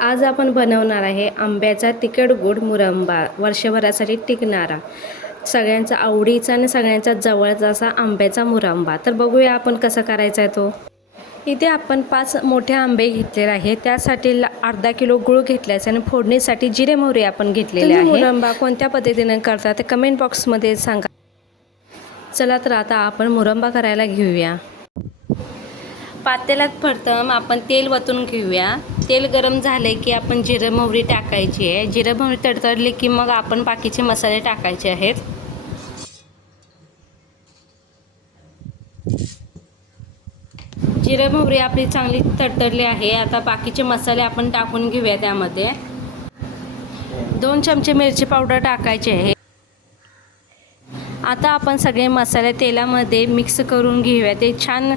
आज आपण बनवणार आहे आंब्याचा तिखट गोड मुरंबा, वर्षभरासाठी टिकणारा, सगळ्यांचा आवडीचा आणि सगळ्यांचा जवळचा असा आंब्याचा मुरंबा। तर बघूया आपण कसा करायचा आहे तो। इथे आपण 5 मोठे आंबे घेतलेले आहे, त्यासाठी अर्धा किलो गूळ घेतल्याचे आणि फोडणीसाठी जिरे मोहरी आपण घेतलेले आहे। मुरंबा कोणत्या पद्धतीने करता ते कमेंट बॉक्समध्ये सांगा। चला तर आता आपण मुरंबा करायला घेऊया। पातेल्यात प्रथम आपण तेल वतून घेऊया। तेल गरम झाले की आपण जिरे मोहरी टाकायची आहे। जिरे मोहरी तडतडली की मग आपण बाकीचे मसाले टाकायचे आहेत। जिरे मोहरी आपली चांगली तडतडली आहे। आता बाकीचे मसाले आपण टाकून घेऊया। त्यामध्ये 2 चमचे मिरची पावडर टाकायची आहे। आता आपण सगळे मसाले तेलामध्ये मिक्स करून घेऊया। ते छान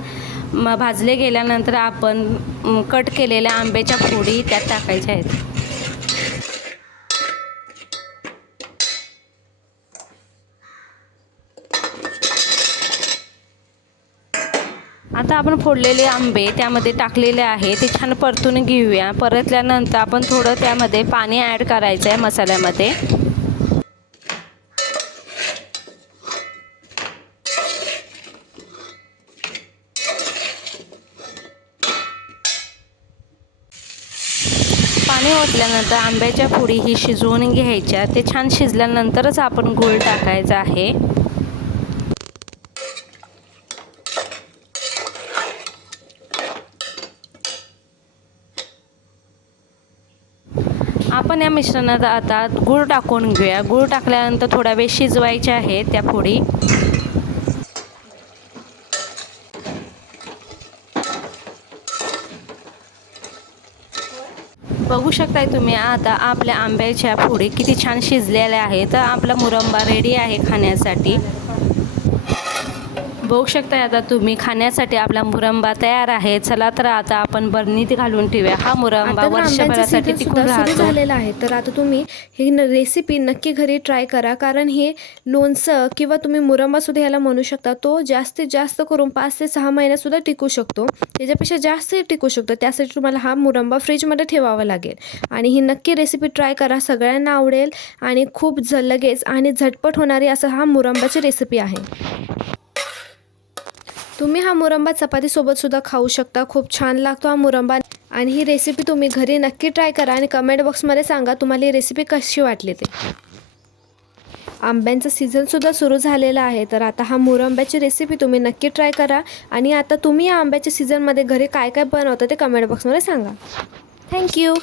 भाजले गेल्यानंतर आपण कट केलेल्या आंब्याच्या फोडी त्यात टाकायच्या आहेत। आता आपण फोडलेले आंबे त्यामध्ये टाकलेले आहे, ते छान परतून घेऊया। परतल्यानंतर आपण थोडं त्यामध्ये पाणी ॲड करायचं आहे मसाल्यामध्ये। पाणी ओतल्यानंतर आंब्याच्या फोडी ही शिजवून घ्यायच्या। ते छान शिजल्यानंतरच आपण गूळ टाकायचा आहे। आपण या मिश्रणात आता गूळ टाकून घेऊया। गूळ टाकल्यानंतर थोडा वेळ शिजवायचे आहे त्या फोडी। बघू शकताय तुम्ही आता आपल्या आंब्याच्या फोडी किती छान शिजलेल्या आहेत। तर आपला मुरंबा रेडी आहे खाण्यासाठी। बघू शकताय आता तुम्ही खाण्यासाठी आपला मुरंबा तयार आहे। चला तर आता आपण बरणीत घालून ठेवूया। हा मुरंबा वर्षभरासाठी टिकून राहतो। झालेला आहे। तर आता तुम्ही ही रेसिपी नक्की घरी ट्राय करा, कारण हे लोणचं किंवा तुम्ही मुरंबा सुद्धा याला म्हणू शकता, तो जास्तीत जास्त करून 5 ते 6 महिन्यासुद्धा टिकू शकतो, त्याच्यापेक्षा जास्त टिकू शकतो। त्यासाठी तुम्हाला हा मुरंबा फ्रीजमध्ये ठेवावा लागेल आणि ही नक्की रेसिपी ट्राय करा, सगळ्यांना आवडेल आणि खूप लगेच आणि झटपट होणारी असं हा मुरंबाची रेसिपी आहे। तुम्ही हा मुरंबा चपातीसोबत सुद्धा खाऊ शकता, खूप छान लागतो हा मुरंबा। आणि ही रेसिपी तुम्ही घरी नक्की ट्राय करा आणि कमेंट बॉक्समध्ये सांगा तुम्हाला ही रेसिपी कशी वाटली ते। आंब्यांचा सीझनसुद्धा सुरू झालेला आहे, तर आता हा मुरंब्याची रेसिपी तुम्ही नक्की ट्राय करा। आणि आता तुम्ही या आंब्याच्या सीझनमध्ये घरी काय काय बनवता ते कमेंट बॉक्समध्ये सांगा। थँक्यू।